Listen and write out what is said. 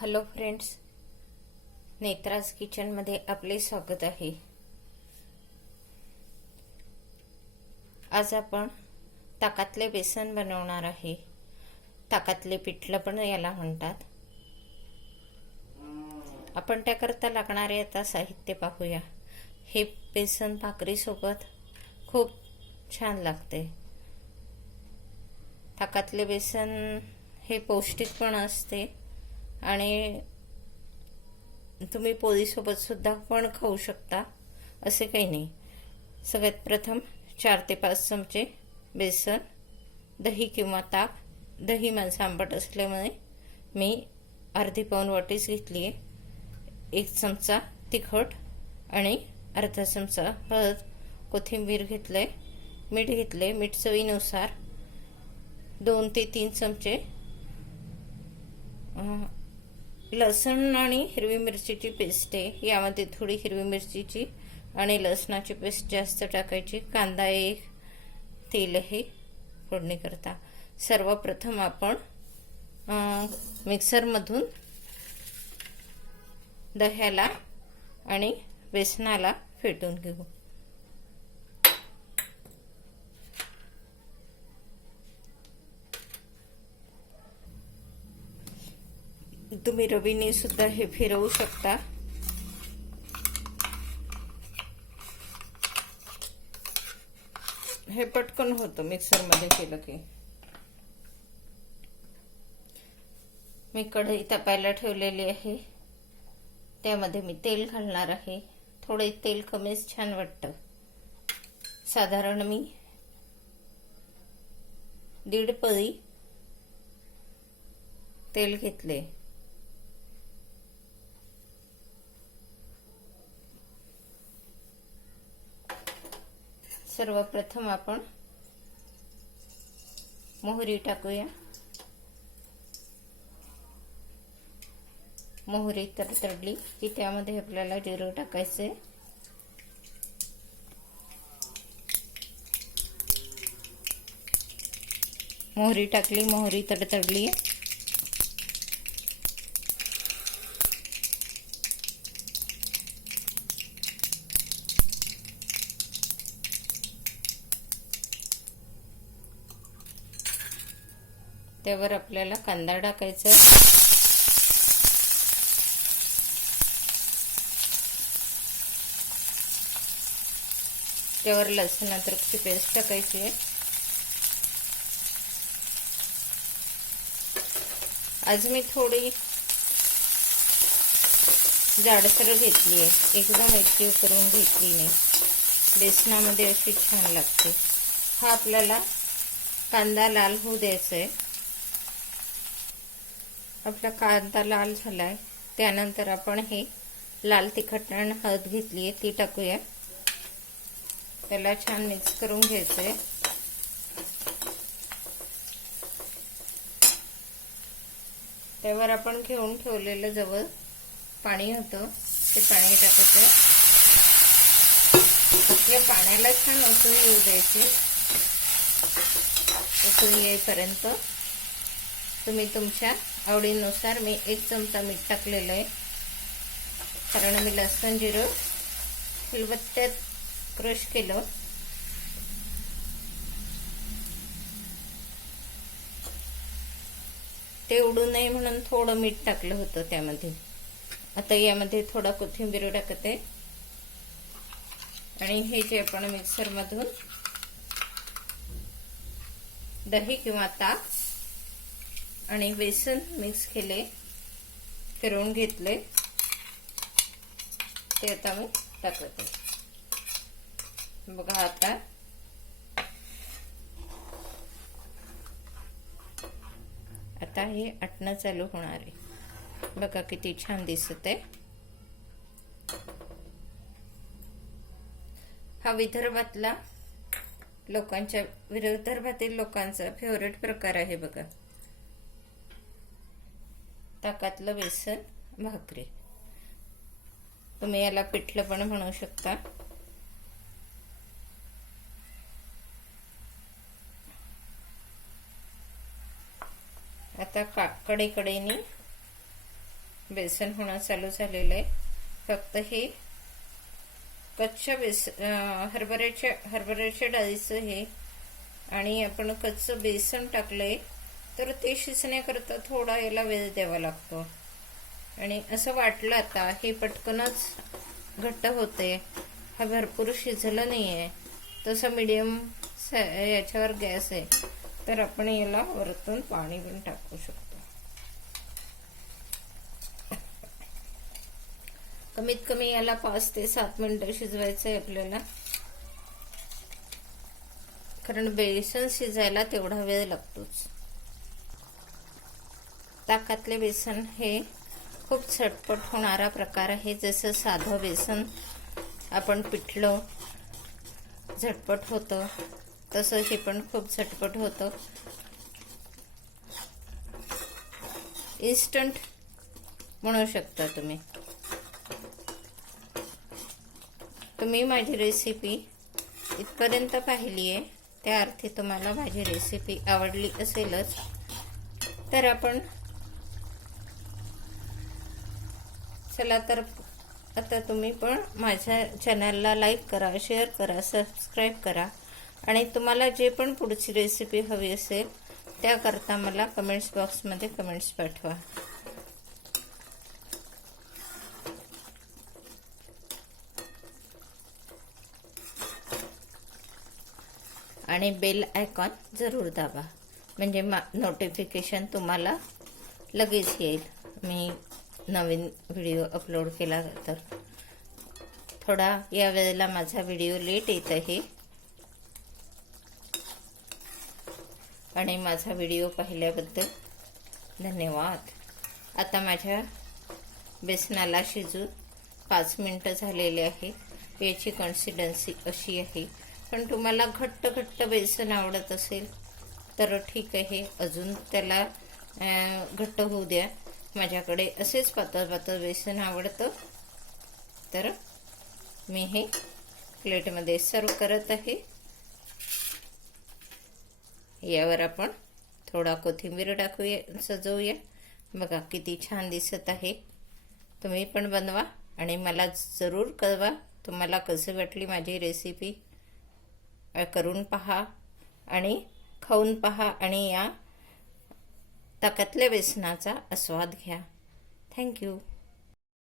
Hello friends नेत्राज किचनमध्ये आपले स्वागत आहे. आज आपण ताकातले बेसन बनवणार आहे. ताकातले पिठलं पण याला म्हणतात. आपण त्याकरता लागणारे आता साहित्य पाहूया. हे बेसन भाकरीसोबत खूप छान लागते. ताकातले बेसन हे पौष्टिक पण असते. आणि तुम्ही पोळीसोबत सुद्धा पण खाऊ शकता असे काही नाही. सगळ्यात प्रथम चार ते पाच चमचे बेसन दही किंवा ताक दही माझं आंबट असल्यामुळे मी अर्धी पाऊन वाटीच घेतली आहे एक चमचा तिखट आणि अर्धा चमचा हळद कोथिंबीर घेतलं आहे मीठ घेतलं आहे मीठ चवीनुसार दोन ते तीन चमचे लसण आणि हिरवी मिरचीची पेस्ट आहे. यामध्ये थोडी हिरवी मिरचीची आणि लसणाची पेस्ट जास्त टाकायची. कांदा एक तेल हे फोडणी करता. सर्वप्रथम आपण मिक्सरमधून दह्याला आणि बेसनाला फेटून घेऊ. तुम्ही रवीने सुद्धा हे फिरवू शकता. हे पटकन होतं मिक्सरमध्ये केलं की. मी कढई तापायला ठेवलेली आहे. त्यामध्ये मी तेल घालणार आहे. थोडे तेल कमीच छान वाटतं. साधारण मी दीड पळी तेल घेतले. सर्वप्रथम आपण मोहरी टाकूया. मोहरी तर तडली की त्यामध्ये आपल्याला जिरं आहे मोहरी टाकली मोहरी तडतडली त्यावर आपल्याला कांदा टाकायचा. त्यावर लसूण अद्रकची पेस्ट टाकायची आहे. आज मी थोडी जाडसर घेतली आहे. एकदम एकजीव करून घेतली नाही. बेसनामध्ये अशी छान लागते. हा आपल्याला कांदा लाल होऊ द्यायचा आहे. आपला कांदा लाल झाला आहे त्यानंतर आपण हे लाल तिखट आणि हळद घेतली आहे ती टाकूया. त्याला छान मिक्स करून घ्यायचं आहे त्यावर आपण घेऊन ठेवलेलं जवळ पाणी होतं ते पाणी टाकायचं आपल्या पाण्याला छान उसळी येऊ द्यायची उसळी येईपर्यंत तुम्ही तुमच्या आवडीनुसार मी एक चमचा मीठ टाकलेलं आहे. कारण मी लसण जिरं खलबत्त्यात क्रश केलं. ते उडू नये म्हणून थोडं मीठ टाकलं होतं त्यामध्ये. आता यामध्ये थोडा कोथिंबीर टाकते. आणि हे जे आपण मिक्सरमधून दही किंवा ताक आणि बेसन मिक्स केले फिरवून घेतले. ते आता मी टाकते. बघा आता. आता हे आटणं चालू होणार आहे. बघा किती छान दिसत आहे हा विदर्भातला लोकांच्या विदर्भातील लोकांचा फेवरेट प्रकार आहे बघा. ताकातलं बेसन भाकरी. तुम्ही याला पिठलं पण म्हणू शकता. आता काकडेकडेने बेसन होणं चालू झालेलं आहे फक्त हे कच्च्या बेस हरभऱ्याच्या हरभऱ्याच्या डाळीचं हे आणि आपण कच्चं बेसन टाकलंय. तर ते शिजण्याकरता थोडा याला वेळ द्यावा लागतो. आणि असं वाटलं आता हे पटकनच घट्ट होते हा भरपूर शिजलं नाही आहे तसं मिडियम याच्यावर गॅस आहे. तर आपण याला वरतून पाणी पण टाकू शकतो. कमीत कमी याला पाच ते सात मिनिटं शिजवायचं आहे आपल्याला. कारण बेसन शिजायला तेवढा वेळ लागतोच. ताकातले बेसन हे खूप झटपट होणारा प्रकार आहे. जसं साधं बेसन आपण पिठलं झटपट होतं तसं हे पण खूप झटपट होतं. इन्स्टंट म्हणू शकता तुम्ही. तुम्ही माझी रेसिपी इथपर्यंत पाहिली आहे. त्या अर्थी तुम्हाला माझी रेसिपी आवडली असेलच. तर आपण चला तर आता तुम्ही पण माझ्या चॅनलला लाईक करा शेअर करा सबस्क्राईब करा. आणि तुम्हाला जे पण पुढची रेसिपी हवी असेल त्याकरता मला कमेंट्स बॉक्समध्ये कमेंट्स पाठवा. आणि बेल आयकॉन जरूर दाबा. म्हणजे मा नोटिफिकेशन तुम्हाला लगेच येईल. मी नवीन व्हिडिओ अपलोड केला तर थोडा या वेळेला माझा व्हिडिओ लेट येत आहे. आणि माझा व्हिडिओ पाहिल्याबद्दल धन्यवाद. आता माझ्या बेसनाला शिजून पाच मिनटं झालेले आहे. याची कन्सिडन्सी अशी आहे. पण तुम्हाला घट्ट घट्ट बेसन आवडत असेल तर ठीक आहे. अजून त्याला घट्ट होऊ द्या. माझ्याकडे असेच पातळ पातळ बेसन आवडतं. तर मी हे प्लेटमध्ये सर्व करत आहे. यावर आपण थोडा कोथिंबीर टाकूया सजवूया. बघा किती छान दिसत आहे. तुम्ही पण बनवा आणि मला जरूर कळवा तुम्हाला कशी वाटली माझी रेसिपी करून पहा आणि खाऊन पहा आणि या ताकातल्या व्यसनाचा आस्वाद घ्या. थँक्यू